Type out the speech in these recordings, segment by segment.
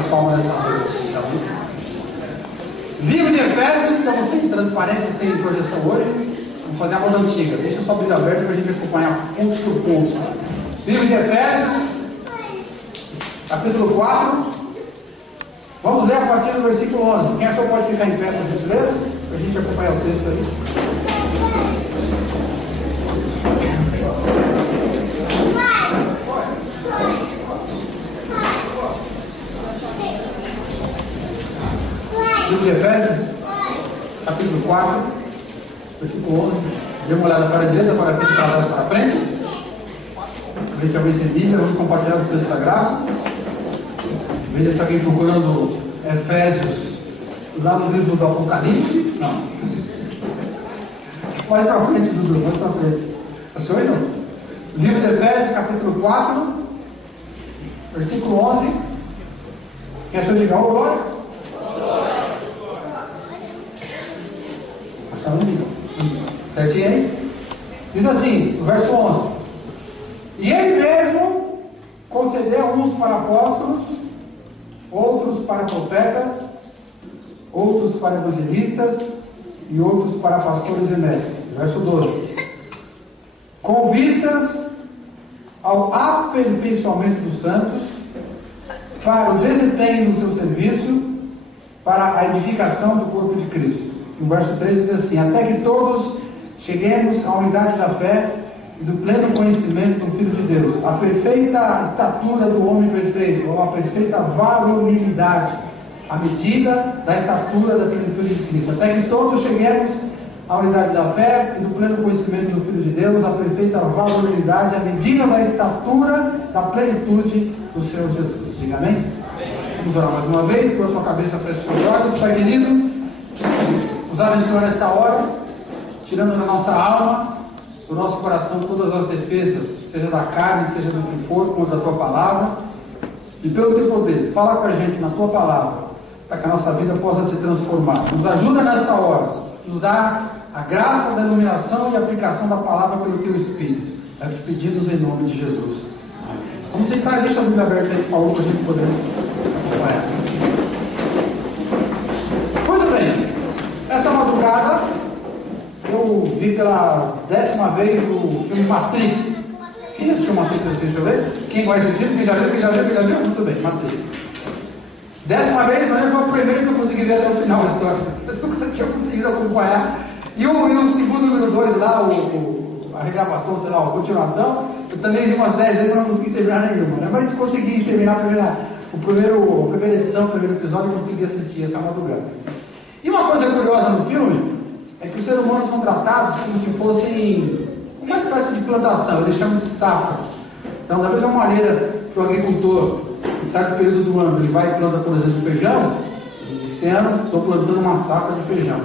a sua alma nessa noite. Tá bom? Livro de Efésios, estamos sem transparência, sem projeção hoje. Vamos fazer a moda antiga. Deixa só a Bíblia aberta para a gente acompanhar ponto por ponto. Livro de Efésios, capítulo 4. Vamos ler a partir do versículo 11. Quem achou pode ficar em pé, por gentileza, para a gente acompanhar o texto aí. Livro de Efésios, capítulo 4, versículo 11. Dê uma olhada para a direita, para frente, para trás, para frente. Ver se alguém se Bíblia. Vamos compartilhar o texto sagrado. Veja se alguém procurando Efésios lá no livro do Apocalipse. Não. Mais para frente, Dudu, mais para frente. Achou aí, não? Livro de Efésios, capítulo 4, versículo 11. Quem achou de igual, glória? Certinho aí? Diz assim, o verso 11: E ele mesmo concedeu uns para apóstolos, outros para profetas, outros para evangelistas e outros para pastores e mestres. Verso 12: Com vistas ao aperfeiçoamento dos santos, para o desempenho do seu serviço, para a edificação do corpo de Cristo. O verso 13 diz assim: Até que todos cheguemos à unidade da fé e do pleno conhecimento do Filho de Deus, a perfeita estatura do homem perfeito, ou a perfeita varonilidade, à medida da estatura da plenitude de Cristo. Até que todos cheguemos à unidade da fé e do pleno conhecimento do Filho de Deus, a perfeita varonilidade, à medida da estatura da plenitude do Senhor Jesus. Diga amém? Vamos orar mais uma vez, por sua cabeça, feche seus olhos. Pai querido, nos abençoe nesta hora, tirando da nossa alma, do nosso coração, todas as defesas, seja da carne, seja do que for, contra a tua palavra, e pelo teu poder, fala com a gente na tua palavra, para que a nossa vida possa se transformar. Nos ajuda nesta hora, nos dá a graça da iluminação e aplicação da palavra pelo teu Espírito. É o que pedimos em nome de Jesus. Vamos sentar e deixa a Bíblia aberta aí, Paulo, para a gente poder acompanhar. Muito bem. Esta madrugada, eu vi pela 10ª vez o filme Matrix. Quem já assistiu Matrix? Deixa eu ver. Quem conhece esse filme? Quem já viu? Muito bem, Matrix. 10ª vez, mas foi o primeiro que eu consegui ver até o final da história. Eu nunca tinha conseguido acompanhar. E o segundo, número 2 lá, a regravação, sei lá, a continuação, eu também vi umas 10 vezes e não consegui terminar nenhuma, né? Mas consegui terminar a primeira edição, o primeiro episódio, eu consegui assistir essa madrugada. E uma coisa curiosa no filme é que os seres humanos são tratados como se fossem uma espécie de plantação, eles chamam de safras. Então, da mesma maneira que o agricultor, em certo período do ano, ele vai e planta, por exemplo, feijão, esse ano estou plantando uma safra de feijão.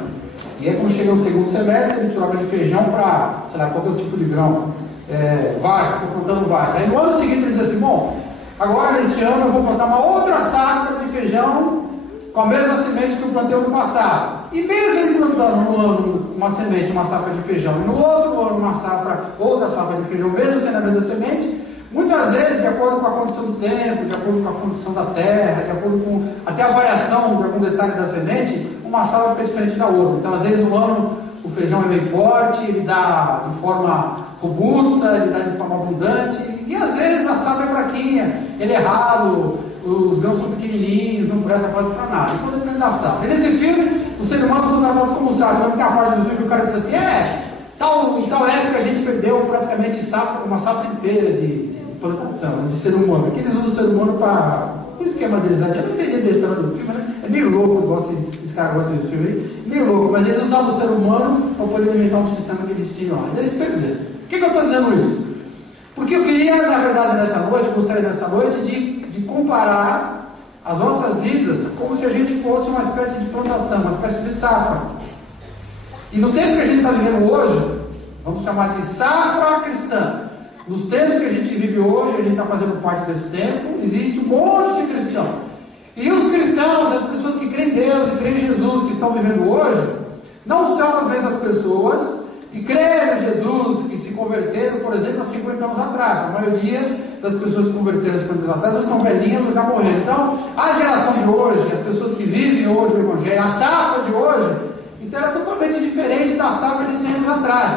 E aí, quando chega o segundo semestre, ele troca de feijão para, sei lá, qualquer tipo de grão. Vagem, estou plantando vagem. Aí no ano seguinte ele diz assim: bom, agora neste ano eu vou plantar uma outra safra de feijão com a mesma semente que eu plantei no passado. E mesmo ele plantando no ano uma semente, uma safra de feijão, e no outro ano outra safra de feijão, mesmo sendo a mesma semente, muitas vezes, de acordo com a condição do tempo, de acordo com a condição da terra, de acordo com até a variação de algum detalhe da semente, uma safra fica diferente da outra. Então, às vezes, no ano o feijão é bem forte, ele dá de forma robusta, ele dá de forma abundante, e às vezes a safra é fraquinha, ele é ralo, os grãos são pequenininhos, não presta quase para nada. Então depende da safra. E nesse filme, os seres humanos são tratados como safra. Tem a parte do filme que o cara diz assim: em tal época a gente perdeu praticamente uma safra inteira de plantação, de ser humano. Aqui eles usam o ser humano para o esquema deles. Eu não entendi a história do filme, né? É meio louco, esse cara gosta desse filme aí. Meio louco, mas eles usavam o ser humano para poder alimentar um sistema que eles tinham lá. Eles perderam. Por que eu estou dizendo isso? Porque eu queria, na verdade, gostaria nessa noite de comparar as nossas vidas como se a gente fosse uma espécie de plantação, uma espécie de safra. E no tempo que a gente está vivendo hoje, vamos chamar de safra cristã. Nos tempos que a gente vive hoje, a gente está fazendo parte desse tempo, existe um monte de cristão. E os cristãos, as pessoas que creem em Deus e creem em Jesus, que estão vivendo hoje, não são as mesmas pessoas que creram em Jesus, que se converteram, por exemplo, há 50 anos atrás. A maioria das pessoas que se converteram há 50 anos atrás já estão velhinhas, já morreram. Então, a geração pessoas que vivem hoje o Evangelho, a safra de hoje, então ela é totalmente diferente da safra de 100 anos atrás.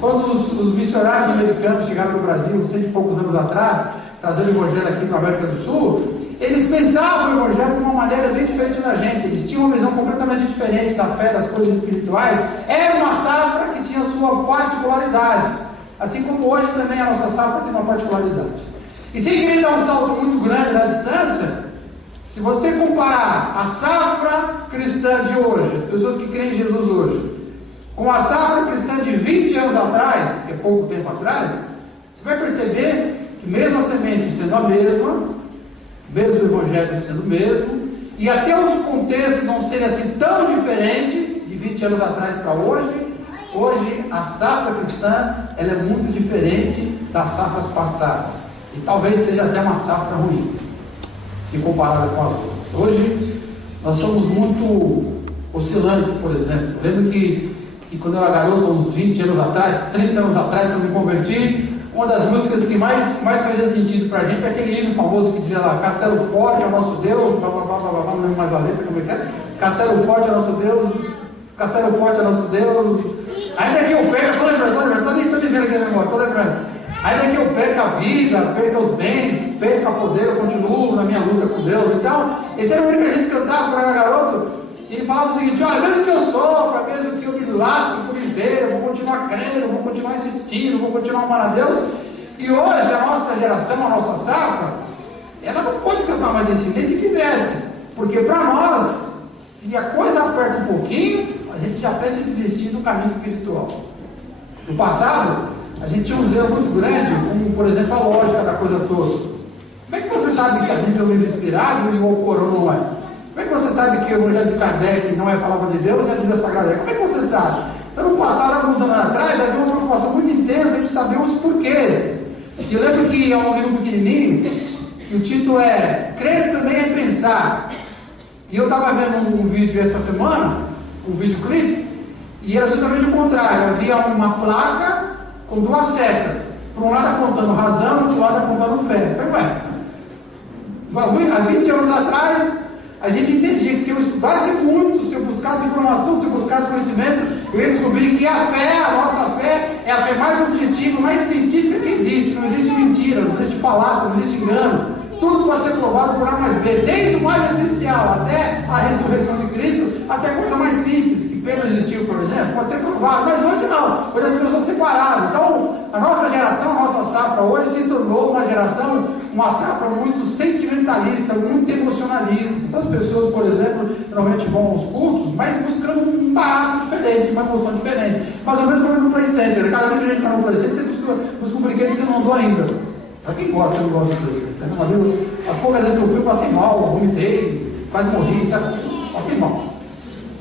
Quando os missionários americanos chegaram no Brasil, 100 e poucos anos atrás, trazendo o Evangelho aqui para a América do Sul, eles pensavam o Evangelho de uma maneira bem diferente da gente. Eles tinham uma visão completamente diferente da fé, das coisas espirituais. Era uma safra que tinha sua particularidade, assim como hoje também a nossa safra tem uma particularidade. E sem querer dar um salto muito grande na distância, se você comparar a safra cristã de hoje, as pessoas que creem em Jesus hoje, com a safra cristã de 20 anos atrás, que é pouco tempo atrás, você vai perceber que mesmo a semente sendo a mesma, mesmo o Evangelho sendo o mesmo, e até os contextos não serem assim tão diferentes de 20 anos atrás para hoje a safra cristã ela é muito diferente das safras passadas, e talvez seja até uma safra ruim, se comparada com as outras. Hoje nós somos muito oscilantes, por exemplo. Eu lembro que quando eu era garoto, uns 20 anos atrás, 30 anos atrás, quando eu me converti, uma das músicas que mais fazia sentido para a gente é aquele hino famoso que dizia lá: Castelo Forte é o nosso Deus, blá, blá, blá, blá, blá, não lembro mais a letra, como é que é? Castelo Forte é o nosso Deus, Castelo Forte é o nosso Deus. Ainda que eu perca, estou me vendo aqui na memória, estou lembrando. Ainda que eu perca a vida, perca os bens, perca poder, eu continuo na minha luta com Deus. Então, esse era o hino que a gente cantava quando era garoto. E ele falava o seguinte: olha, mesmo que eu sofra, mesmo que eu me lasque por inteiro, eu vou continuar crendo, eu vou continuar insistindo, eu vou continuar amando a Deus. E hoje a nossa geração, a nossa safra, ela não pode cantar mais assim, nem se quisesse. Porque para nós, se a coisa aperta um pouquinho, a gente já pensa em desistir do caminho espiritual. No passado, a gente tinha um zelo muito grande, como por exemplo a lógica da coisa toda. Como é que você sabe que a Bíblia é um livro inspirado e o Alcorão não é? Como é que você sabe que o Evangelho de Kardec não é a palavra de Deus, é a Bíblia Sagrada? Como é que você sabe? Então, no passado, alguns anos atrás, havia uma preocupação muito intensa de saber os porquês. E eu lembro que é um livro pequenininho, que o título é Crer também é pensar. E eu estava vendo um vídeo essa semana, um videoclipe, e era justamente o contrário. Havia uma placa com duas setas. Por um lado apontando razão, do outro lado apontando fé. Então, há 20 anos atrás, a gente entendia que se eu estudasse muito, se eu buscasse informação, se eu buscasse conhecimento, eu ia descobrir que a fé, a nossa fé, é a fé mais objetiva, mais científica que existe. Não existe mentira, não existe falácia, não existe engano. Tudo pode ser provado por A mais B, desde o mais essencial, até a ressurreição de Cristo, até a coisa mais simples, que Pedro existiu, por exemplo, pode ser provado, mas hoje não. Hoje as pessoas separaram. Então, a nossa geração, a nossa safra hoje se tornou uma safra muito sentimentalista, muito emocionalista. Então as pessoas, por exemplo, normalmente vão aos cultos, mas buscando um barato diferente, uma emoção diferente. Mas ao mesmo tempo no Play Center, cada vez que a gente vai no Play Center, você busca um brinquedo que você não andou ainda. Para quem gosta, eu não gosto do Play Center. As poucas vezes que eu fui, eu passei mal, vomitei, quase morri, sabe? Passei mal.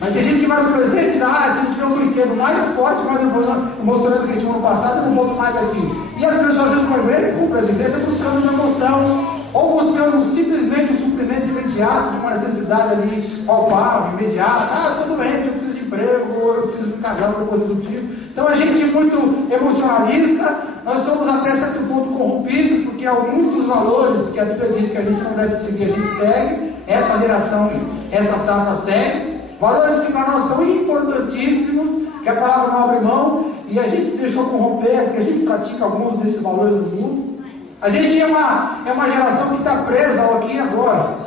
Mas tem gente que vai no Play Center e diz: se não tiver um brinquedo mais forte, mais emocionante que a gente tinha no passado, eu não volto mais aqui. E as pessoas às vezes vão ver com presidência buscando uma emoção, ou buscando simplesmente um suprimento imediato de uma necessidade ali palpável, imediata. Eu estou doente, eu preciso de emprego, ou eu preciso de um casal, uma coisa do tipo. Então a gente é muito emocionalista, nós somos até certo ponto corrompidos, porque alguns dos valores que a Bíblia diz que a gente não deve seguir, a gente segue, essa geração, essa safra segue, valores que para nós são importantíssimos, que a palavra não abre mão, e a gente se deixou corromper, porque a gente pratica alguns desses valores no mundo. A gente é uma geração que está presa ao aqui e agora.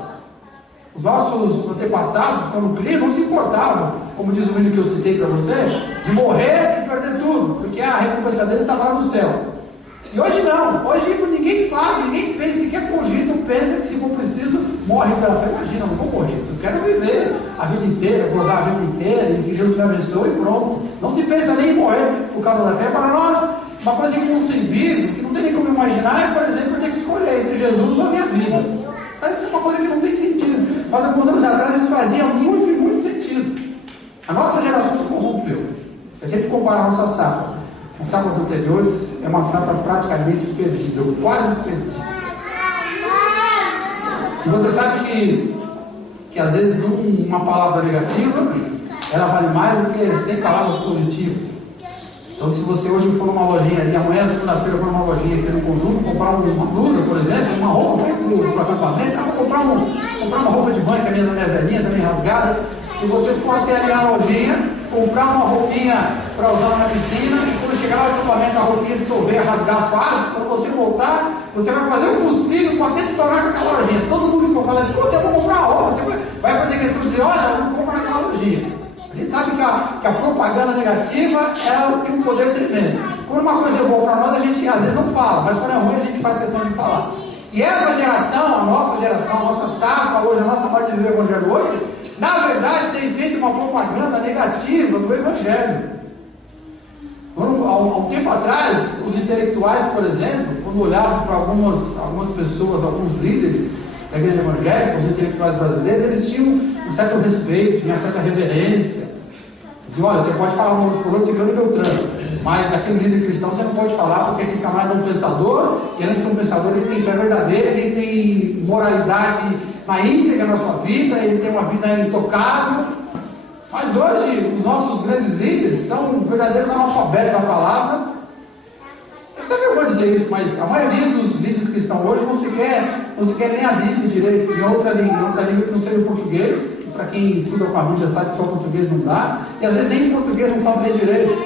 Os nossos antepassados, quando criam, não se importavam, como diz o vídeo que eu citei para você, de morrer e perder tudo, porque a recompensa deles estava lá no céu. E hoje não, hoje ninguém fala, ninguém pensa, sequer cogita, pensa que se for preciso, morre pela fé. Imagina, não vou morrer, eu quero viver a vida inteira, gozar a vida inteira, e que Jesus me abençoe e pronto. Não se pensa nem em morrer por causa da fé. Para nós, uma coisa inconcebível, que não tem nem como imaginar, é, por exemplo, eu ter que escolher entre Jesus ou a minha vida. Parece que é uma coisa que não tem sentido. Mas alguns anos atrás isso fazia muito e muito sentido. A nossa geração se corrompeu. Se a gente comparar a nossa safra com safras anteriores, é uma safra praticamente perdida, ou quase perdida. E você sabe que às vezes uma palavra negativa, ela vale mais do que 100 palavras positivas. Então, se você hoje for numa lojinha ali, amanhã, segunda-feira, for numa lojinha aqui no conjunto, comprar uma blusa, por exemplo, uma roupa para o acampamento, comprar uma roupa de banho, que minha da minha velhinha, também rasgada. Se você for até ali na lojinha, comprar uma roupinha para usar na piscina, e quando chegar no acampamento a roupinha dissolver, rasgar fácil, quando você voltar, você vai fazer o possível para detonar com aquela lojinha. Todo mundo que for falar, escuta, eu vou comprar uma roupa, você vai fazer questão de dizer, olha, não compra naquela lojinha. A gente sabe que a propaganda negativa, ela tem um poder tremendo. Quando uma coisa é boa para nós, a gente às vezes não fala, mas quando é ruim, a gente faz questão de falar. E essa geração, a nossa safra hoje, a nossa forma de viver o Evangelho hoje, na verdade tem feito uma propaganda negativa do Evangelho. Há um tempo atrás, os intelectuais, por exemplo, quando olhavam para algumas pessoas, alguns líderes da igreja evangélica, os intelectuais brasileiros, eles tinham um certo respeito, tinham uma certa reverência. Diziam, olha, você pode falar uns por outros, Ciclano e Beltrano, mas daquele líder cristão você não pode falar, porque aquele camarada é um pensador, e além de ser um pensador, ele tem fé verdadeira, ele tem moralidade na íntegra na sua vida, ele tem uma vida intocável. Mas hoje, os nossos grandes líderes são verdadeiros analfabetos da palavra. Eu também vou dizer isso, mas a maioria dos líderes cristãos hoje não se quer nem a Bíblia direito, em outra língua que não seja o português. Para quem estuda com a Bíblia sabe que só o português não dá, e às vezes nem em português não sabe ler direito.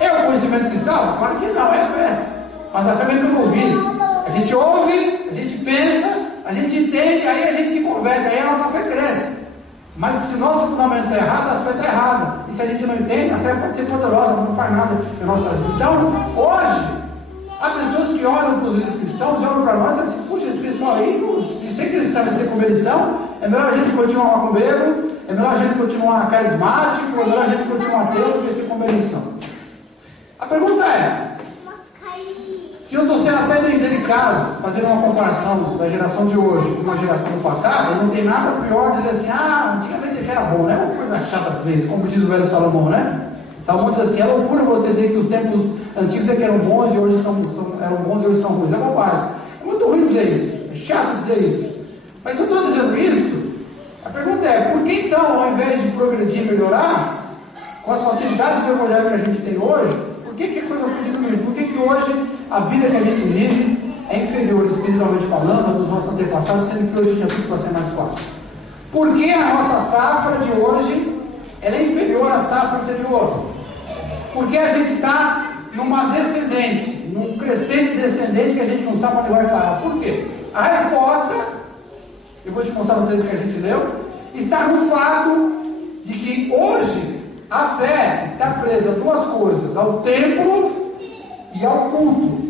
É o conhecimento que salva? Claro que não, é a fé. Mas a fé vem pelo ouvir. A gente ouve, a gente pensa, a gente entende, aí a gente se converte, aí a nossa fé cresce. Mas se o nosso fundamento está errado, a fé está errada. E se a gente não entende, a fé pode ser poderosa, mas não faz nada em nossas vidas. Então, hoje, há pessoas que olham para os líderes cristãos e olham para nós e dizem, puxa, esse pessoal aí, se ser cristão é ser conversão, é melhor a gente continuar macumbeiro, é melhor a gente continuar carismático, é melhor a gente continuar ateu do que ser conversão. A pergunta é, se eu estou sendo até bem delicado, fazendo uma comparação da geração de hoje com a geração do passado, não tem nada pior dizer assim, antigamente era bom, né? É uma coisa chata dizer isso, como diz o velho Salomão, né? Salomão diz assim, é loucura você dizer que os tempos antigos é que eram bons e hoje eram bons e hoje são ruins. É bobagem. É muito ruim dizer isso, é chato dizer isso. Mas se eu estou dizendo isso, a pergunta é, por que então, ao invés de progredir e melhorar, com as facilidades do Evangelho que a gente tem hoje, por que a coisa foi diminuindo? Por que hoje a vida que a gente vive é inferior, espiritualmente falando, a dos nossos antepassados, sendo que hoje tinha tudo para ser mais fácil? Por que a nossa safra de hoje ela é inferior à safra anterior? Porque a gente está numa descendente, num crescente descendente que a gente não sabe onde vai parar. Por quê? A resposta, eu vou te mostrar no texto que a gente leu, está no fato de que hoje a fé está presa a duas coisas, ao templo e ao culto.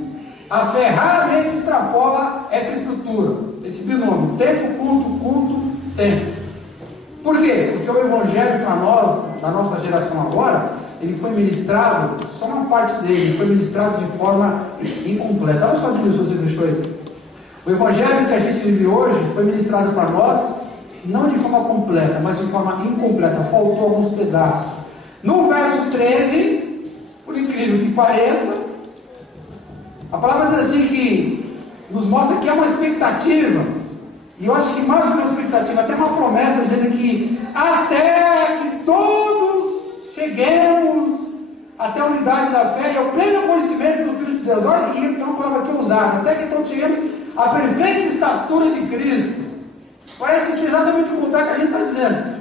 A fé raramente extrapola essa estrutura, esse binômio, tempo, culto, tempo. Por quê? Porque o Evangelho para nós, da nossa geração agora, ele foi ministrado, só uma parte dele, foi ministrado de forma incompleta. Olha só se você deixou aí. O Evangelho que a gente vive hoje foi ministrado para nós, não de forma completa, mas de forma incompleta, faltou alguns pedaços. No verso 13, por incrível que pareça, a palavra diz assim que nos mostra que há uma expectativa, e eu acho que mais do que uma expectativa, até uma promessa dizendo que até que todos cheguemos até a unidade da fé e ao pleno conhecimento do Filho de Deus. Olha, e então uma palavra que eu usava, até que todos cheguemos à perfeita estatura de Cristo. Parece ser exatamente o contrário que a gente está dizendo.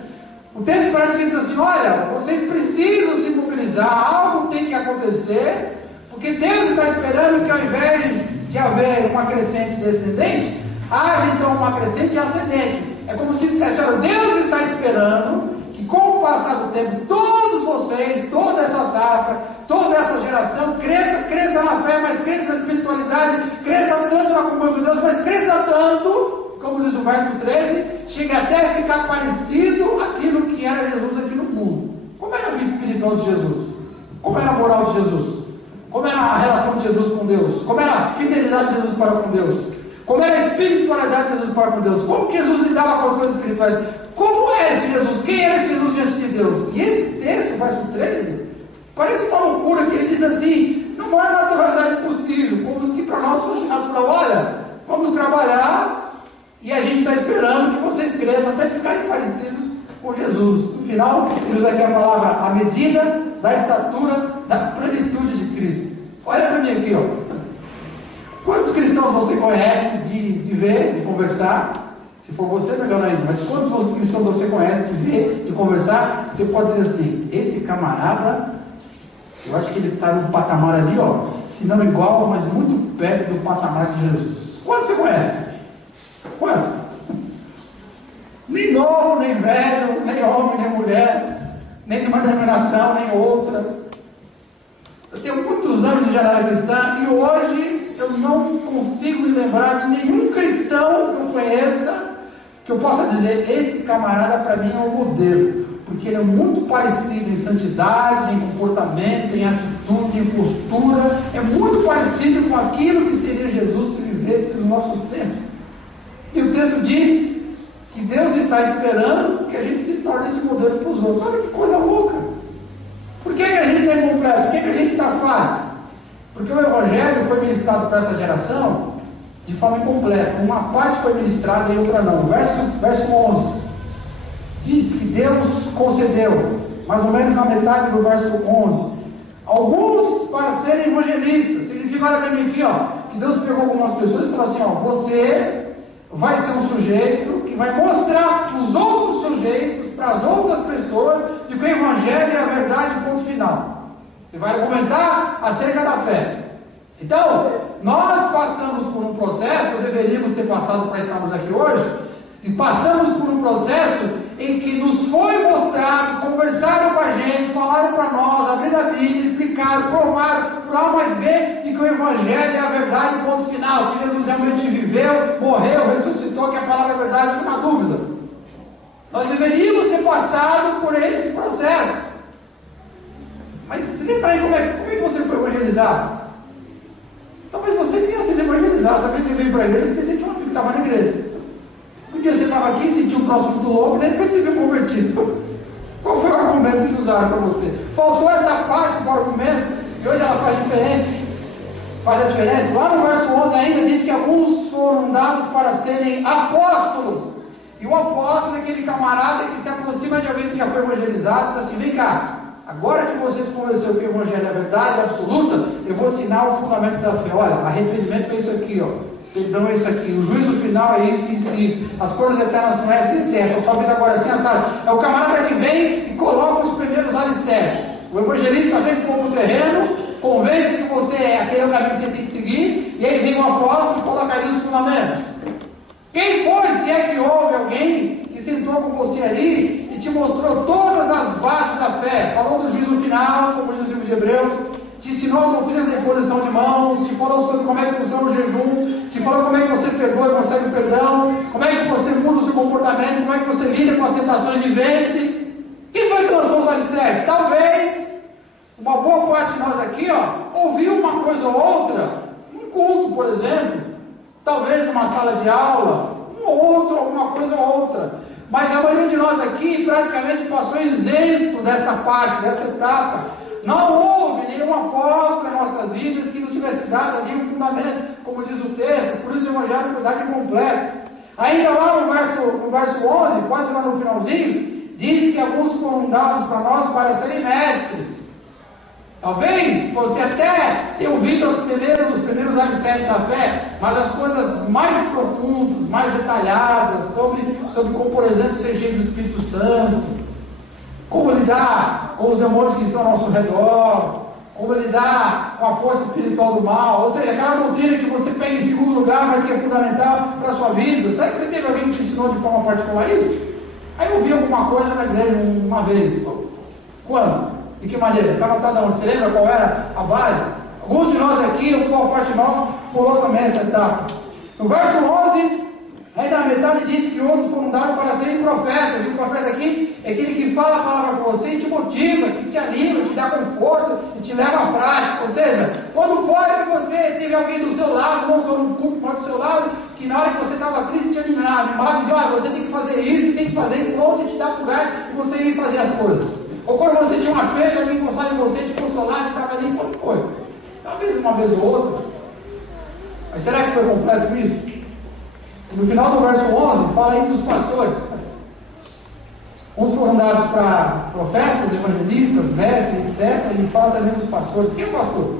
O texto parece que diz assim, olha, vocês precisam se mobilizar, algo tem que acontecer, porque Deus está esperando que ao invés de haver uma crescente descendente, haja então uma crescente ascendente. É como se dissesse, olha, Deus está esperando que com o passar do tempo, todos vocês, toda essa safra, toda essa geração, cresça na fé, mas cresça na espiritualidade, cresça tanto na comunhão de Deus, mas cresça tanto, como diz o verso 13, chega até a ficar parecido aquilo que era Jesus aqui no mundo. Como era a vida espiritual de Jesus? Como era a moral de Jesus? Como era a relação de Jesus com Deus? Como era a fidelidade de Jesus para com Deus? Como era a espiritualidade de Jesus para com Deus? Como que Jesus lidava com as coisas espirituais? Como era esse Jesus? Quem era esse Jesus diante de Deus? E esse texto, verso 13, parece uma loucura, que ele diz assim, na maior naturalidade possível, como se para nós fosse natural. Olha, vamos trabalhar e a gente está esperando que vocês cresçam até ficarem parecidos com Jesus. No final, ele usa aqui a palavra, a medida da estatura da plenitude de Cristo. Olha para mim aqui, ó. Quantos cristãos você conhece de ver, de conversar, Se for você, melhor ainda. Mas quantos cristãos você conhece, de ver, de conversar, você pode dizer assim, esse camarada, eu acho que ele está num patamar ali, ó, se não igual, mas muito perto do patamar de Jesus. Quantos você conhece? Quantos? Nem novo, nem velho, nem homem, nem mulher, nem de uma denominação, nem outra. Eu tenho muitos anos de jornada cristã e hoje eu não consigo me lembrar de nenhum cristão que eu conheça que eu possa dizer, esse camarada para mim é um modelo, porque ele é muito parecido em santidade, em comportamento, em atitude, em postura, é muito parecido com aquilo que seria Jesus se vivesse nos nossos tempos. E o texto diz que Deus está esperando que a gente se torne esse modelo para os outros. Olha que coisa louca! Por que a gente está incompleto? Por que a gente está falho? Porque o Evangelho foi ministrado para essa geração de forma incompleta. Uma parte foi ministrada e outra não. Verso 11 diz que Deus concedeu, mais ou menos na metade do verso 11, alguns para serem evangelistas. Significa, olha para mim aqui, ó, que Deus pegou algumas pessoas e falou assim, ó, você vai ser um sujeito que vai mostrar para os outros sujeitos, para as outras pessoas, de que o Evangelho é a verdade, ponto final. Você vai argumentar acerca da fé. Então, nós passamos por um processo, ou deveríamos ter passado para estarmos aqui hoje, e passamos por um processo em que nos foi mostrado, conversaram com a gente, falaram para nós, abriram a Bíblia, explicaram, provaram, por A mais B, de que o Evangelho é a verdade, ponto final, que Jesus realmente viveu, morreu, ressuscitou, que a palavra é verdade, não há dúvida. Nós deveríamos ter passado por esse processo. Mas se lembra aí como é que você foi evangelizado? Talvez você tenha sido evangelizado, talvez você veio para a igreja porque você tinha um amigo que estava na igreja. Um dia você estava aqui, sentiu um troço muito louco, e de repente você viu convertido. Qual foi o argumento que usaram para você? Faltou essa parte do argumento, e hoje ela faz diferente. Faz a diferença. Lá no verso 11 ainda diz que alguns foram dados para serem apóstolos. E o apóstolo é aquele camarada que se aproxima de alguém que já foi evangelizado e diz assim, vem cá, agora que você se convenceu que o Evangelho é verdade absoluta, eu vou te ensinar o fundamento da fé. Olha, arrependimento é isso aqui, ó. Perdão é isso aqui. O juízo final é isso, isso, isso. As coisas eternas são essas e essas. A sua vida agora é assim, assado. É o camarada que vem e coloca os primeiros alicerces. O evangelista vem com o terreno, convence que você é aquele caminho que você tem que seguir, e aí vem o apóstolo e coloca ali os fundamentos. Quem foi, se é que houve alguém que sentou com você ali e te mostrou todas as bases da fé, falou do juízo final, como diz o livro de Hebreus, te ensinou a doutrina da imposição de mãos, te falou sobre como é que funciona o jejum, te falou como é que você perdoa e consegue o perdão, como é que você muda o seu comportamento, como é que você lida com as tentações e vence. Quem foi que lançou os alicerces? Talvez uma boa parte de nós aqui, ó, ouviu uma coisa ou outra, um culto, por exemplo, talvez uma sala de aula, um ou outro, alguma coisa ou outra. Mas a maioria de nós aqui praticamente passou isento dessa parte, dessa etapa. Não houve nenhum apóstolo em nossas vidas que nos tivesse dado ali um fundamento, como diz o texto, por isso o Evangelho foi dado incompleto. Ainda lá no verso 11, quase lá no finalzinho, diz que alguns foram dados para nós para serem mestres. Talvez você até tenha ouvido os primeiros alicerces da fé, mas as coisas mais profundas, mais detalhadas, sobre como, por exemplo, ser cheio do Espírito Santo, como lidar com os demônios que estão ao nosso redor, como lidar com a força espiritual do mal, ou seja, aquela doutrina que você pega em segundo lugar, mas que é fundamental para a sua vida. Será que você teve alguém que te ensinou de forma particular isso? Aí eu vi alguma coisa na igreja uma vez. Quando? De que maneira? Está anotado onde? Você lembra qual era a base? Alguns de nós aqui, ou boa parte de nós, pulou também essa etapa. No verso 11, aí na metade diz que outros foram dados para serem profetas. E o profeta aqui é aquele que fala a palavra com você e te motiva, que te anima, te dá conforto e te leva à prática. Ou seja, quando for que você teve alguém do seu lado, não só no culto, mas do seu lado, que na hora que você estava triste te animava, dizia, olha, você tem que fazer isso e tem que fazer, e pronto, e te dá pro gás e você ir fazer as coisas. Ou quando você tinha uma perda, alguém encostava em você, te consolava e estava ali, quando foi? Talvez uma vez ou outra. Mas será que foi completo isso? No final do verso 11, fala aí dos pastores. Uns foram dados para profetas, evangelistas, mestres, etc. E fala também dos pastores. Quem é o pastor? O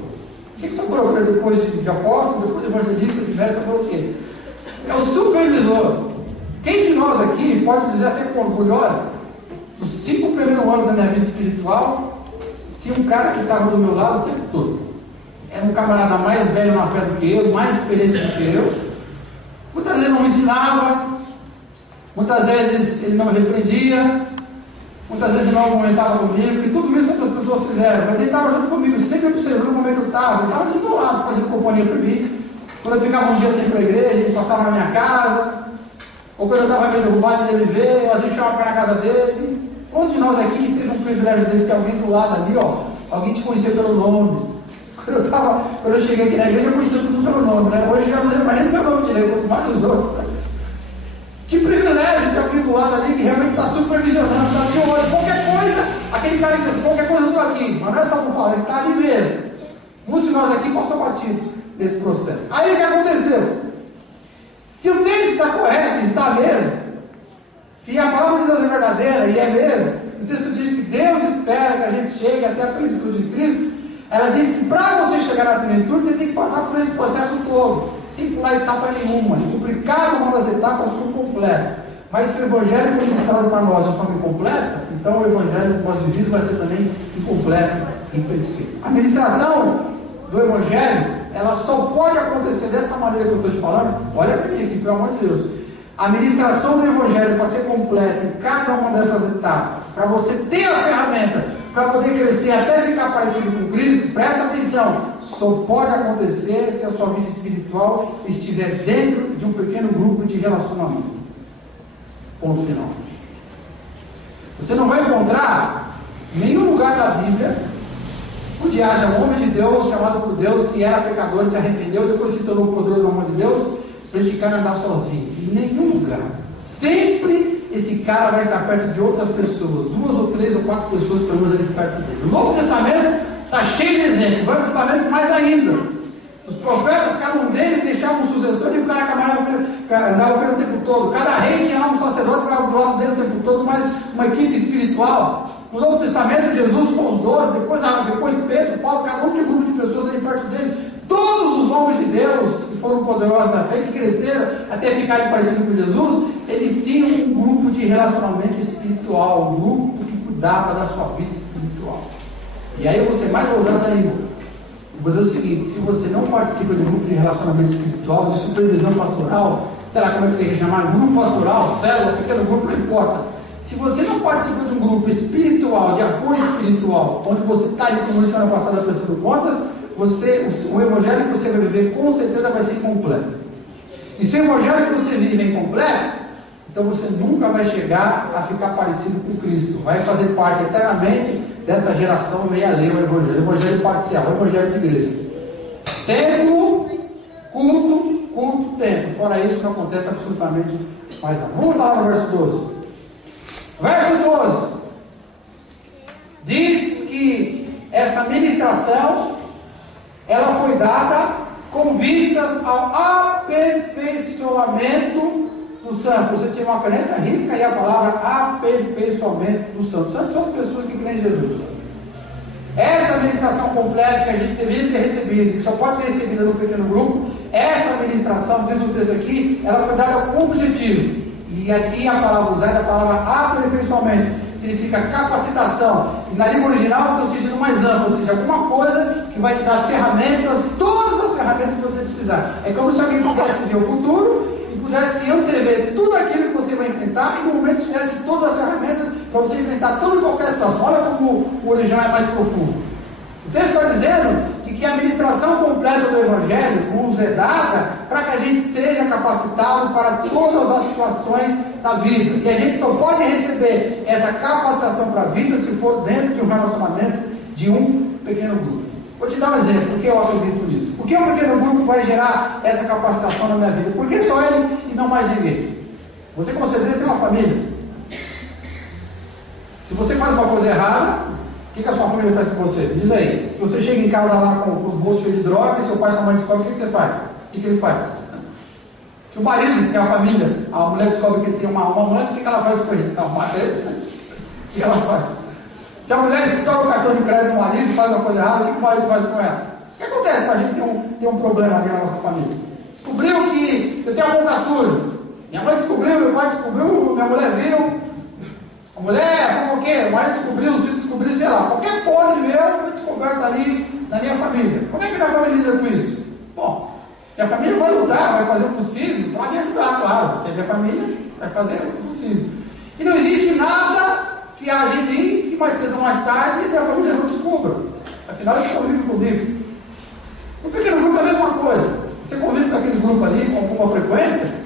que você falou para ele depois de apóstolo, depois de evangelista, de mestre? Você falou o quê? É o supervisor. Quem de nós aqui pode dizer até com orgulho, olha, nos 5 primeiros anos da minha vida espiritual, tinha um cara que estava do meu lado o tempo todo. Era um camarada mais velho na fé do que eu, mais experiente do que eu. Muitas vezes não me ensinava, muitas vezes ele não me repreendia, muitas vezes não argumentava comigo, e tudo isso outras pessoas fizeram, mas ele estava junto comigo, sempre observando no momento que eu estava, ele estava do meu lado, fazendo companhia para mim. Quando eu ficava um dia sem ir para a igreja, ele passava na minha casa, ou quando eu estava meio derrubado, ele me veio, eu às vezes chamava para na casa dele. Quantos de nós aqui teve um privilégio desse, ter alguém do lado ali, ó, alguém te conhecer pelo nome? Quando eu cheguei aqui na igreja, eu conhecia tudo pelo nome, né? Hoje eu já não lembro mais nem do meu nome direito, quanto mais dos outros. Né? Que privilégio ter alguém do lado ali que realmente está supervisionando, está de olho. Qualquer coisa, aquele cara que diz assim, qualquer coisa eu estou aqui, mas não é só por falar, ele está ali mesmo. Muitos de nós aqui passam batido nesse processo. Aí o que aconteceu? Se o texto está correto, está mesmo, se a palavra de Deus é verdadeira, e é mesmo, o texto diz que Deus espera que a gente chegue até a plenitude de Cristo. Ela diz que para você chegar na plenitude, você tem que passar por esse processo todo, sem pular etapa nenhuma, e cumprir cada uma das etapas por completo. Mas se o Evangelho foi mostrado para nós de forma incompleta, então o Evangelho pós-vivido vai ser também incompleto, imperfeito. A ministração do Evangelho, ela só pode acontecer dessa maneira que eu estou te falando. Olha para mim aqui, pelo amor de Deus. A ministração do Evangelho, para ser completa em cada uma dessas etapas, para você ter a ferramenta para poder crescer até ficar parecido com Cristo, presta atenção, só pode acontecer se a sua vida espiritual estiver dentro de um pequeno grupo de relacionamento. Ponto final. Você não vai encontrar em nenhum lugar da Bíblia onde haja um homem de Deus chamado por Deus que era pecador e se arrependeu, depois se tornou poderoso no amor de Deus, para esse cara andar sozinho. Em nenhum lugar. Sempre esse cara vai estar perto de outras pessoas, 2 ou 3 ou 4 pessoas pelo menos ali perto dele. O Novo Testamento está cheio de exemplos, o Velho Testamento mais ainda. Os profetas, cada um deles deixava um sucessor e o cara andava pelo tempo todo. Cada rei tinha lá um sacerdote que ficava do lado dele o tempo todo, mais uma equipe espiritual. No Novo Testamento, Jesus com os 12, depois Pedro, Paulo, cada um tinha um grupo de pessoas ali perto dele. Todos os homens de Deus que foram poderosos na fé, que cresceram até ficarem parecidos com Jesus, eles tinham um grupo de relacionamento espiritual, um grupo que cuidava da sua vida espiritual. E aí eu vou ser mais ousado ainda. Vou dizer o seguinte: se você não participa de um grupo de relacionamento espiritual, de supervisão pastoral, sei lá como é que você quer chamar, grupo pastoral, célula, pequeno grupo, não importa. Se você não participa de um grupo espiritual, de apoio espiritual, onde você está ali, como eu disse semana passada, prestando contas, o evangelho que você vai viver com certeza vai ser incompleto. E se o evangelho que você vive é incompleto, então você nunca vai chegar a ficar parecido com Cristo. Vai fazer parte eternamente dessa geração meia alheia ao evangelho. Evangelho parcial, evangelho de igreja. Templo, culto, templo. Fora isso não acontece absolutamente mais nada. Vamos lá no verso 12. Verso 12. Diz que essa ministração ela foi dada com vistas ao aperfeiçoamento dos santos. Você tira uma caneta, risca aí a palavra aperfeiçoamento dos santos. Santos são as pessoas que creem em Jesus. Essa administração completa que a gente teve que ter recebido, que só pode ser recebida num pequeno grupo, essa administração, diz o texto aqui, ela foi dada com objetivo. E aqui a palavra usada é a palavra aperfeiçoamento. Significa capacitação, e na língua original tem um sentido mais amplo, ou seja, alguma coisa que vai te dar as ferramentas, todas as ferramentas que você precisar. É como se alguém pudesse ver o futuro e pudesse antever tudo aquilo que você vai enfrentar e no momento tivesse todas as ferramentas para você enfrentar toda e qualquer situação. Olha como o original é mais profundo. O texto está dizendo que a administração completa do Evangelho nos é dada para que a gente seja capacitado para todas as situações da vida. E a gente só pode receber essa capacitação para a vida se for dentro de um relacionamento de um pequeno grupo. Vou te dar um exemplo, porque eu acredito nisso. Por que um pequeno grupo vai gerar essa capacitação na minha vida? Por que só ele e não mais ninguém? Você com certeza tem uma família. Se você faz uma coisa errada, o que a sua família faz com você? Diz aí. Se você chega em casa lá com os bolsos cheios de droga e seu pai e sua mãe descobrem, o que você faz? O que ele faz? Se o marido que tem uma família, a mulher descobre que ele tem uma amante, o que ela faz com ele? Não, mata ele. O que ela faz? Se a mulher estoura o cartão de crédito do marido e faz uma coisa errada, o que o marido faz com ela? O que acontece para a gente ter um problema aqui na nossa família? Descobriu que eu tenho a boca suja. Minha mãe descobriu, meu pai descobriu, minha mulher viu, a mulher fofoqueira, o marido descobriu, os filhos descobriram, sei lá, qualquer podre meu foi descoberto ali na minha família. Como é que minha família lida com isso? Bom, minha família vai lutar, vai fazer o possível para me ajudar, claro. Se é minha família, vai fazer o possível. E não existe nada que haja em mim, que mais cedo ou mais tarde, minha família não descubra. Afinal, eles convivem comigo. No pequeno grupo é a mesma coisa. Você convive com aquele grupo ali com alguma frequência,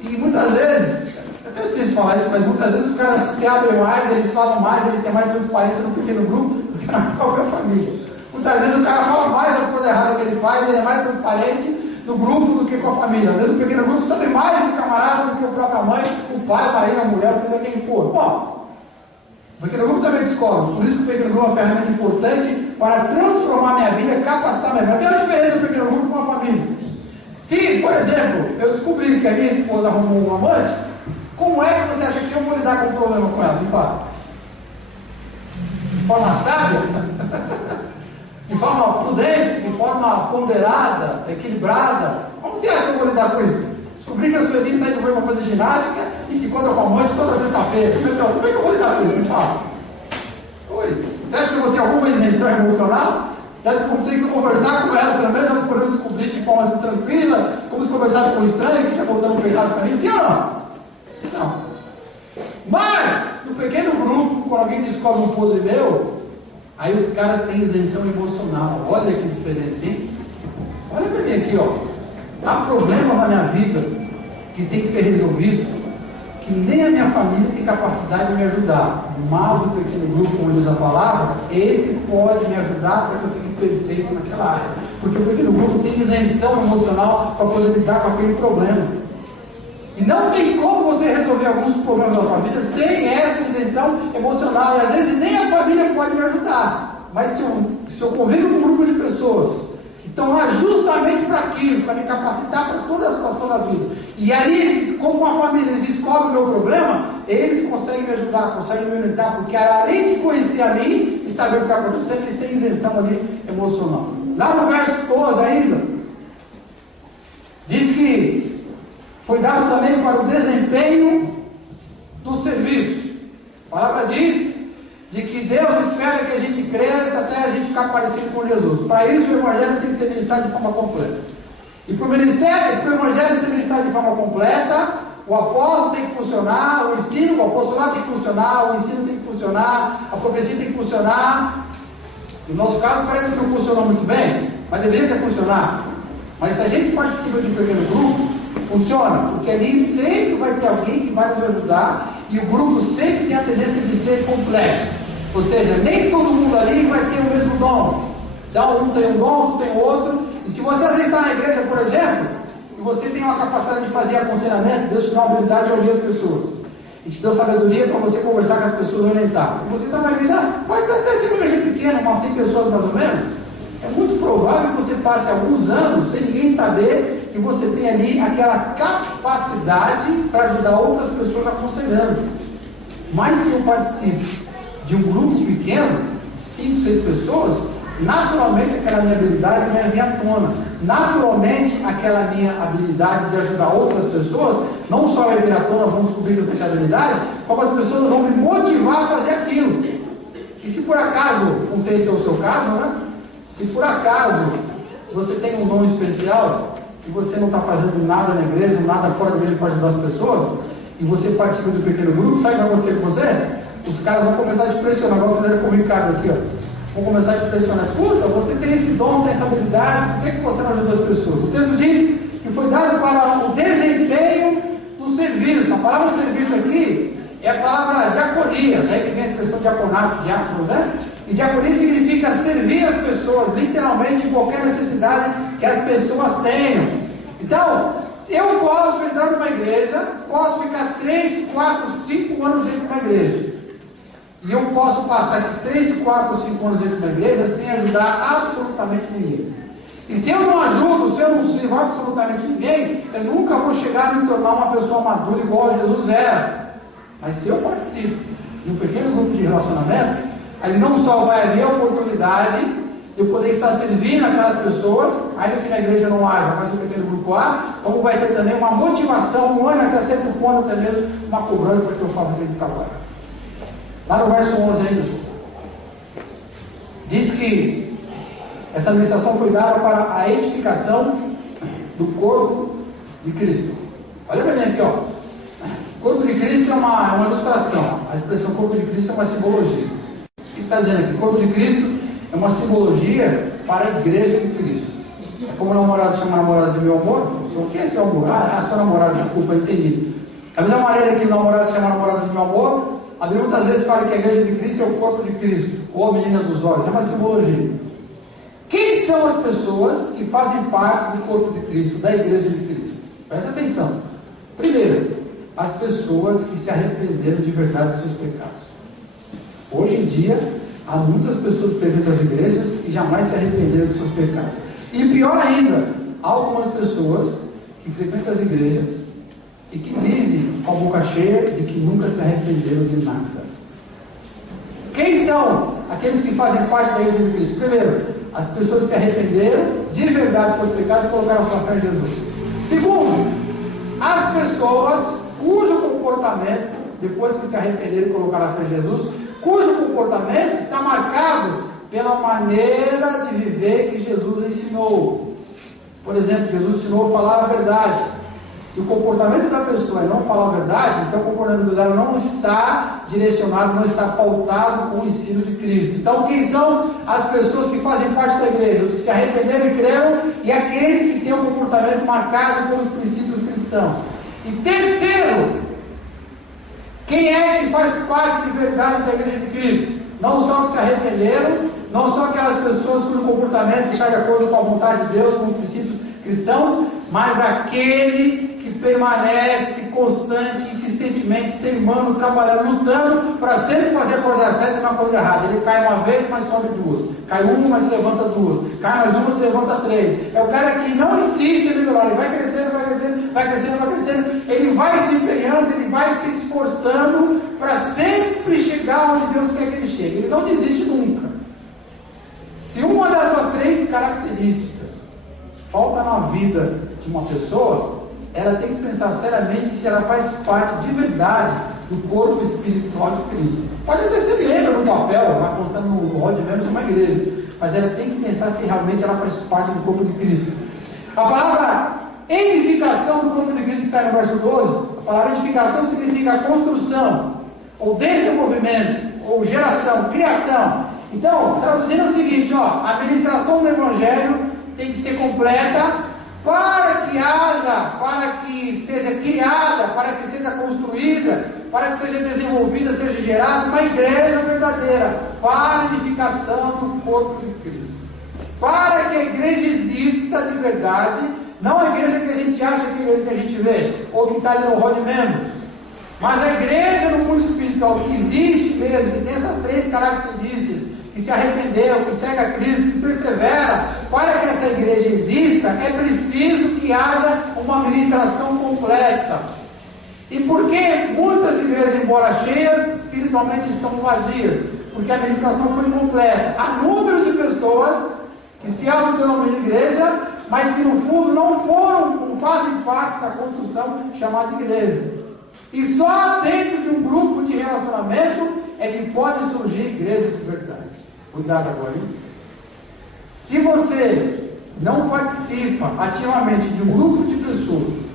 e muitas vezes, até eu disse falar isso, mas muitas vezes os caras se abrem mais, eles falam mais, eles têm mais transparência no pequeno grupo do que na própria família. Muitas vezes o cara fala mais as coisas erradas que ele faz, ele é mais transparente no grupo do que com a família. Às vezes o pequeno grupo sabe mais do camarada do que a própria mãe, o pai, a marido, a mulher, seja quem for. Bom, o pequeno grupo também descobre. Por isso que o pequeno grupo é uma ferramenta importante para transformar minha vida, capacitar minha vida. Tem uma diferença do pequeno grupo com a família. Se, por exemplo, eu descobrir que a minha esposa arrumou um amante, como é que você acha que eu vou lidar com o problema com ela? Me fala. De forma sábia? De forma prudente? De forma ponderada? Equilibrada? Como você acha que eu vou lidar com isso? Descobri que a Sueli sai do banho para fazer ginástica e se encontra com a amante toda sexta-feira. Como é que eu vou lidar com isso? Me fala. Oi. Você acha que eu vou ter alguma isenção emocional? Você acha que eu consigo conversar com ela, pelo menos eu poder descobrir de forma assim, tranquila, como se conversasse com um estranho que está voltando um pecado para mim? Sim ou não? Não. Mas, no pequeno grupo, quando alguém descobre um podre meu, aí os caras têm isenção emocional. Olha que diferença, hein? Olha para mim aqui, ó. Há problemas na minha vida que tem que ser resolvidos, que nem a minha família tem capacidade de me ajudar. Mas o pequeno grupo, como diz a palavra, esse pode me ajudar para que eu fique perfeito naquela área. Porque o pequeno grupo tem isenção emocional para poder lidar com aquele problema. E não tem como você resolver alguns problemas da sua vida sem essa isenção emocional. E às vezes nem a família pode me ajudar. Mas se eu convivo com um grupo de pessoas que estão lá justamente para aquilo, para me capacitar para toda a situação da vida, e ali, como uma família, eles descobrem o meu problema, eles conseguem me ajudar, conseguem me orientar, porque além de conhecer a mim, de saber o que está acontecendo, eles têm isenção ali emocional. Lá no verso 12 ainda, diz que foi dado também para o desempenho do serviço. A palavra diz de que Deus espera que a gente cresça até a gente ficar parecido com Jesus. Para isso o Evangelho tem que ser ministrado de forma completa. E para o ministério, para o Evangelho ser ministrado de forma completa, o apóstolo tem que funcionar, o ensino, o apostolado tem que funcionar, o ensino tem que funcionar, a profecia tem que funcionar. No nosso caso parece que não funciona muito bem, mas deveria ter funcionado. Mas se a gente participa de um pequeno grupo, funciona, porque ali sempre vai ter alguém que vai nos ajudar e o grupo sempre tem a tendência de ser complexo. Ou seja, nem todo mundo ali vai ter o mesmo dom. Então, um tem um dom, outro tem outro. E se você às vezes está na igreja, por exemplo, e você tem uma capacidade de fazer aconselhamento, Deus te dá uma habilidade de ouvir as pessoas. E te deu sabedoria para você conversar com as pessoas e orientar. E você está na igreja, pode até ser uma igreja pequena, umas 100 pessoas mais ou menos. É muito provável que você passe alguns anos sem ninguém saber que você tem ali aquela capacidade para ajudar outras pessoas aconselhando. Mas se eu participo de um grupo pequeno, 5, 6 pessoas, naturalmente aquela minha habilidade vai vir à tona. Naturalmente aquela minha habilidade de ajudar outras pessoas, não só vai vir à tona, vão descobrir que eu tenho habilidade, como as pessoas vão me motivar a fazer aquilo. E se por acaso, não sei se é o seu caso, né? Se por acaso você tem um dom especial e você não está fazendo nada na igreja, nada fora da igreja para ajudar as pessoas, e você participa do pequeno grupo, sabe o que vai acontecer com você? Os caras vão começar a te pressionar, igual fizeram com o Ricardo aqui, ó. Vão começar a te pressionar. Escuta, você tem esse dom, tem essa habilidade, por que você não ajuda as pessoas? O texto diz que foi dado para o desempenho do serviço. A palavra serviço aqui é a palavra diaconia, daí que vem a expressão diaconato, diáconos, né? E diaconia significa servir as pessoas, literalmente, em qualquer necessidade que as pessoas tenham. Então, se eu posso entrar numa igreja, posso ficar 3, 4, 5 anos dentro de uma igreja. E eu posso passar esses 3, 4, 5 anos dentro de uma igreja sem ajudar absolutamente ninguém. E se eu não ajudo, se eu não sirvo absolutamente ninguém, eu nunca vou chegar a me tornar uma pessoa madura igual Jesus era. Mas se eu participo de um pequeno grupo de relacionamento, ele não só vai haver a oportunidade de de eu poder estar servindo aquelas pessoas, ainda que na igreja não haja, mas eu pretendo no grupo A, como vai ter também uma motivação, um ano até certo ponto, até mesmo uma cobrança para que eu faça aquele trabalho. Lá no verso 11 ainda, diz que essa administração foi dada para a edificação do corpo de Cristo. Olha para mim aqui, ó. O corpo de Cristo é uma ilustração. A expressão corpo de Cristo é uma simbologia. O que está dizendo aqui? O corpo de Cristo é uma simbologia para a igreja de Cristo. É como o namorado chama a namorada de meu amor. O que é seu amor? Ah, sua namorada, desculpa, entendi. Da mesma maneira que o namorado chama a namorada de meu amor, a Bíblia muitas vezes fala que a igreja de Cristo é o corpo de Cristo, ou a menina dos olhos. É uma simbologia. Quem são as pessoas que fazem parte do corpo de Cristo, da igreja de Cristo? Presta atenção. Primeiro, as pessoas que se arrependeram de verdade dos seus pecados. Hoje em dia, há muitas pessoas presentes nas igrejas que jamais se arrependeram dos seus pecados. E pior ainda, há algumas pessoas que frequentam as igrejas e que dizem com a boca cheia de que nunca se arrependeram de nada. Quem são aqueles que fazem parte da igreja de Cristo? Primeiro, as pessoas que arrependeram de verdade dos seus pecados e colocaram sua fé em Jesus. Segundo, as pessoas cujo comportamento, depois que se arrependeram e colocaram a fé em Jesus, cujo comportamento está marcado pela maneira de viver que Jesus ensinou. Por exemplo, Jesus ensinou a falar a verdade. Se o comportamento da pessoa é não falar a verdade, então o comportamento dela não está direcionado, não está pautado com o ensino de Cristo. Então, quem são as pessoas que fazem parte da igreja? Os que se arrependeram e creram, e aqueles que têm um comportamento marcado pelos princípios cristãos. E terceiro, quem é que faz parte de verdade da igreja de Cristo? Não só que se arrependeram, não só aquelas pessoas cujo comportamento está de acordo com a vontade de Deus, com os princípios cristãos, mas aquele que permanece constante, insistentemente, teimando, trabalhando, lutando para sempre fazer a coisa certa e não a coisa errada. Ele cai uma vez, mas sobe duas. Cai uma, mas se levanta duas. Cai mais uma, se levanta três. É o cara que não insiste em melhorar. Ele vai crescendo, vai crescendo, vai crescendo, vai crescendo. Ele vai se empenhando, ele vai se esforçando para sempre chegar onde Deus quer que ele chegue. Ele não desiste nunca. Se uma dessas três características falta na vida de uma pessoa, ela tem que pensar seriamente se ela faz parte de verdade do corpo espiritual de Cristo. Pode até ser membro no papel, vai constando no rol de membros de uma igreja, mas ela tem que pensar se realmente ela faz parte do corpo de Cristo. A palavra edificação do corpo de Cristo, que está no verso 12, a palavra edificação significa construção, ou desenvolvimento, ou geração, criação. Então, traduzindo é o seguinte, a administração do Evangelho tem que ser completa para que haja, para que seja criada, para que seja construída, para que seja desenvolvida, seja gerada uma igreja verdadeira, para a edificação do corpo de Cristo. Para que a igreja exista de verdade, não a igreja que a gente acha que é a igreja que a gente vê, ou que está ali no rol de membros, mas a igreja no mundo espiritual que existe mesmo, que tem essas três características, que se arrependeu, que segue a Cristo, que persevera. Para que essa igreja exista, é preciso que haja uma administração completa. E por que muitas igrejas, embora cheias, espiritualmente estão vazias? Porque a administração foi incompleta. Há número de pessoas que se autodenominam igreja, mas que no fundo não fazem parte da construção chamada igreja. E só dentro de um grupo de relacionamento é que pode surgir igreja de verdade. Cuidado agora, hein? Se você não participa ativamente de um grupo de pessoas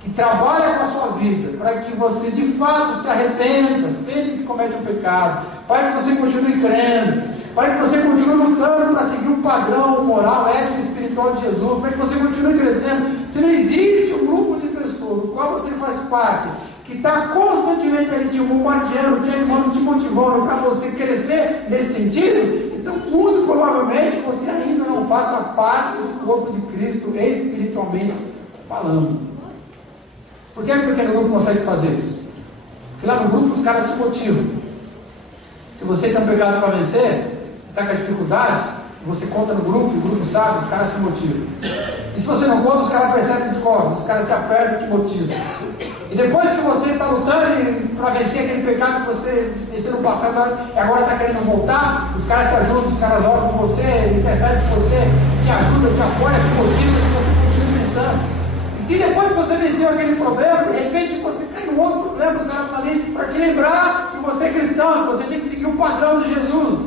que trabalha com a sua vida para que você de fato se arrependa sempre que comete um pecado, para que você continue crendo, para que você continue lutando para seguir o padrão moral, ético e espiritual de Jesus, para que você continue crescendo, se não existe um grupo de pessoas do qual você faz parte, que está constantemente ali te bombardeando, te animando, te motivando para você crescer nesse sentido, então muito provavelmente você ainda não faça parte do corpo de Cristo espiritualmente falando. Por que o pequeno grupo consegue fazer isso? Porque lá no grupo os caras se motivam. Se você tem um pecado para vencer, está com a dificuldade, você conta no grupo, o grupo sabe, os caras te motivam. E se você não conta, os caras percebem e descobrem, os caras te apertam e te motivam. E depois que você está lutando para vencer aquele pecado que você venceu no passado e agora está querendo voltar, os caras te ajudam, os caras oram com você, intercedem com você, te ajudam, te apoiam, te motivam, e você continua tentando. E se depois que você venceu aquele problema, de repente você cai num outro problema, os caras estão ali para te lembrar que você é cristão, que você tem que seguir o padrão de Jesus.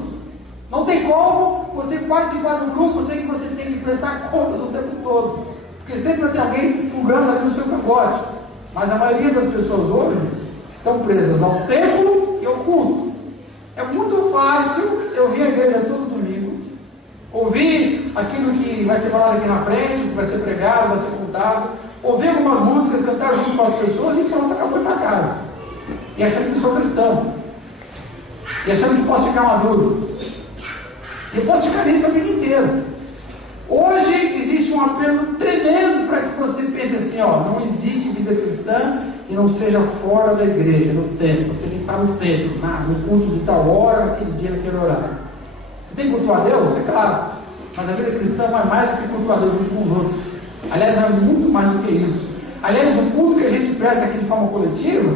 Não tem como você participar de um grupo sem que você tenha que prestar contas o tempo todo, porque sempre vai ter alguém fungando ali no seu cangote. Mas a maioria das pessoas hoje estão presas ao templo e ao culto. É muito fácil eu vir à igreja todo domingo, ouvir aquilo que vai ser falado aqui na frente, que vai ser pregado, vai ser contado, ouvir algumas músicas, cantar junto com as pessoas e pronto, acabou para casa. E achando que sou cristão. E achando que posso ficar maduro. E eu posso ficar nisso a vida inteira. Hoje existe um apelo tremendo para que você pense assim, ó, não existe vida cristã e não seja fora da igreja, no templo. Você tem que estar no templo, no culto de tal hora, naquele dia, naquele horário. Você tem que cultuar Deus? É claro. Mas a vida cristã vai mais do que cultuar Deus uns com os outros. Aliás, é muito mais do que isso. Aliás, o culto que a gente presta aqui de forma coletiva,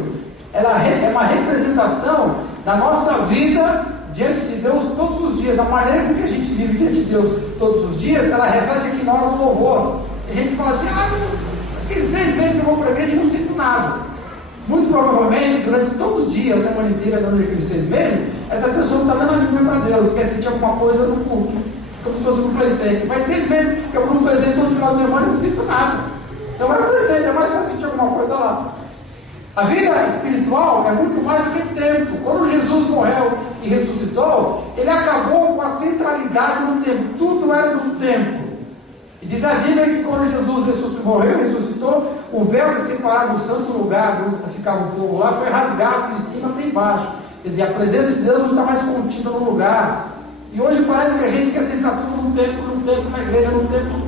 ela é uma representação da nossa vida diante de Deus todos os dias. A maneira com que a gente vive diante de Deus todos os dias, ela reflete aqui na hora do louvor. A gente fala assim, aqueles 6 meses que eu vou para a igreja não sinto nada. Muito provavelmente, durante todo o dia, a semana inteira, durante aqueles 6 meses, essa pessoa não está dando a mínima para Deus, quer sentir alguma coisa no culto, como se fosse um presente. Faz 6 meses que eu vou no presente todo final de semana e não sinto nada. Então é um presente, é mais para sentir alguma coisa lá. A vida espiritual é muito mais do que tempo. Quando Jesus morreu e ressuscitou, ele acabou com a centralidade no tempo. Tudo era no tempo. E diz a Bíblia que quando Jesus morreu e ressuscitou, o véu que separava o santo lugar, onde ficava o povo lá, foi rasgado de cima até embaixo. Quer dizer, a presença de Deus não está mais contida no lugar. E hoje parece que a gente quer centrar tudo no templo, na igreja, no templo,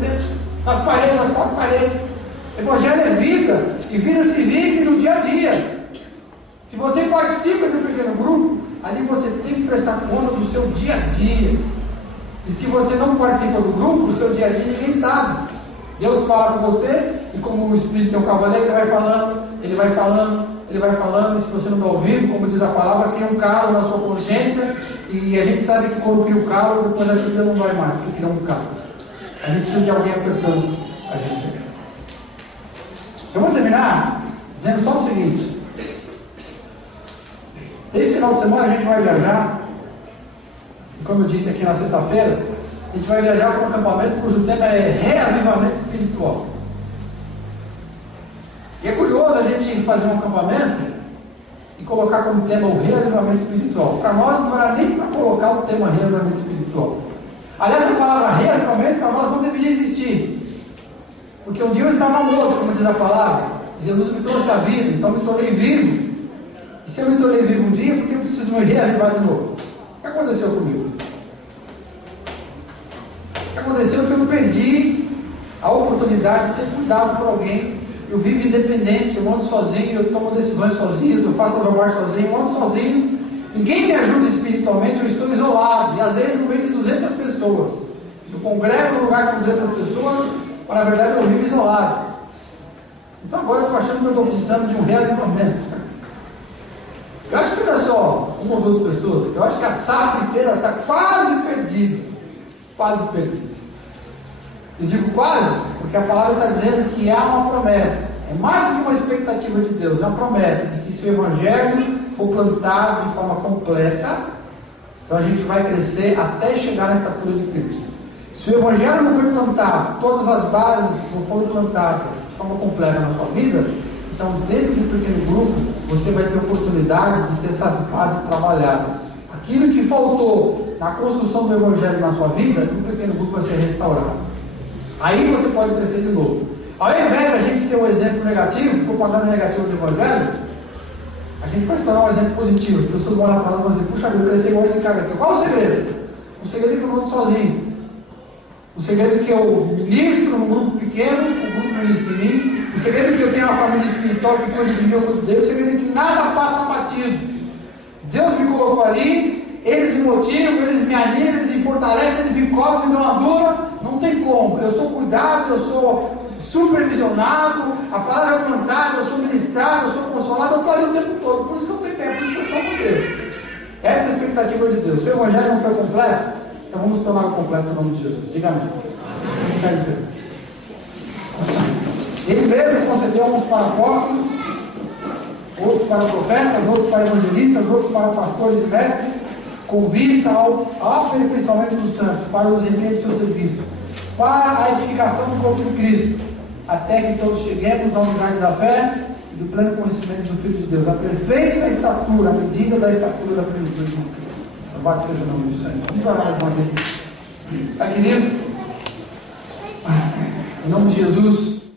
nas paredes, nas 4 paredes. Evangelho é vida, e vida se vive no dia a dia. Se você participa de um pequeno grupo, ali você tem que prestar conta do seu dia a dia. E se você não participa do grupo, o seu dia a dia ninguém sabe. Deus fala com você, e como o Espírito tem um cavaleiro, ele vai falando, ele vai falando, ele vai falando, e se você não está ouvindo, como diz a palavra, tem um calo na sua consciência, e a gente sabe que quando cria o calo, depois a vida não dói mais, porque cria um calo. A gente precisa de alguém apertando a gente. Eu vou terminar dizendo só o seguinte. Esse final de semana a gente vai viajar, e como eu disse aqui na sexta-feira, a gente vai viajar para um acampamento cujo tema é reavivamento espiritual. E é curioso a gente fazer um acampamento e colocar como tema o reavivamento espiritual. Para nós não era nem para colocar o tema reavivamento espiritual. Aliás, a palavra reavivamento para nós não deveria existir. Porque um dia eu estava morto, como diz a palavra. Jesus me trouxe a vida, então me tornei vivo. E se eu me tornei vivo um dia, por que eu preciso me reavivar de novo? O que aconteceu comigo? O que aconteceu foi que eu perdi a oportunidade de ser cuidado por alguém. Eu vivo independente, eu ando sozinho, eu tomo decisões sozinho, eu faço trabalho sozinho, eu ando sozinho. Ninguém me ajuda espiritualmente, eu estou isolado. E às vezes no meio de 200 pessoas. Eu congrego num lugar com 200 pessoas, mas na verdade eu vivo isolado. Então agora eu estou achando que eu estou precisando de um reavivamento. Eu acho que não é só 1 ou 2 pessoas. Eu acho que a safra inteira está quase perdida. Quase perdida. Eu digo quase, porque a palavra está dizendo que há uma promessa. É mais do que uma expectativa de Deus, é uma promessa de que se o Evangelho for plantado de forma completa, então a gente vai crescer até chegar na estatura de Cristo. Se o Evangelho não foi plantado, todas as bases não foram plantadas de forma completa na sua vida, então dentro de um pequeno grupo, você vai ter a oportunidade de ter essas bases trabalhadas. Aquilo que faltou na construção do Evangelho na sua vida, um pequeno grupo vai ser restaurado. Aí você pode crescer de novo. Ao invés de a gente ser um exemplo negativo, propaganda negativa do Evangelho, a gente vai se tornar um exemplo positivo. As pessoas vão olhar para nós e vão dizer, puxa, eu cresci igual esse cara aqui. Qual o segredo? O segredo é que eu não ando sozinho. O segredo é que eu ministro num grupo pequeno, o grupo ministra em mim. O segredo é que eu tenho uma família espiritual que cuida de mim, eu cuido dele. O segredo é que nada passa batido. Deus me colocou ali, eles me motivam, eles me animam, eles me fortalecem, eles me cobrem, me dão uma dura. Não tem como. Eu sou cuidado, eu sou supervisionado, a palavra é plantada, eu sou ministrado, eu sou consolado, eu estou ali o tempo todo. Por isso que eu estou em pé, por isso que eu sou com Deus. Essa é a expectativa de Deus. Se o Evangelho não foi completo, então vamos tornar o completo em nome de Jesus. Diga amém. Vamos ficar em pé. Ele mesmo concedeu uns para apóstolos, outros para profetas, outros para evangelistas, outros para pastores e mestres, com vista ao aperfeiçoamento dos santos, para os empenhos do seu serviço, para a edificação do corpo de Cristo, até que todos cheguemos à unidade da fé e do pleno conhecimento do Filho de Deus, a perfeita estatura, a medida da estatura da plenitude de Cristo. Louvado seja o nome do Senhor. Vamos orar mais uma vez. Pai querido, em nome de Jesus,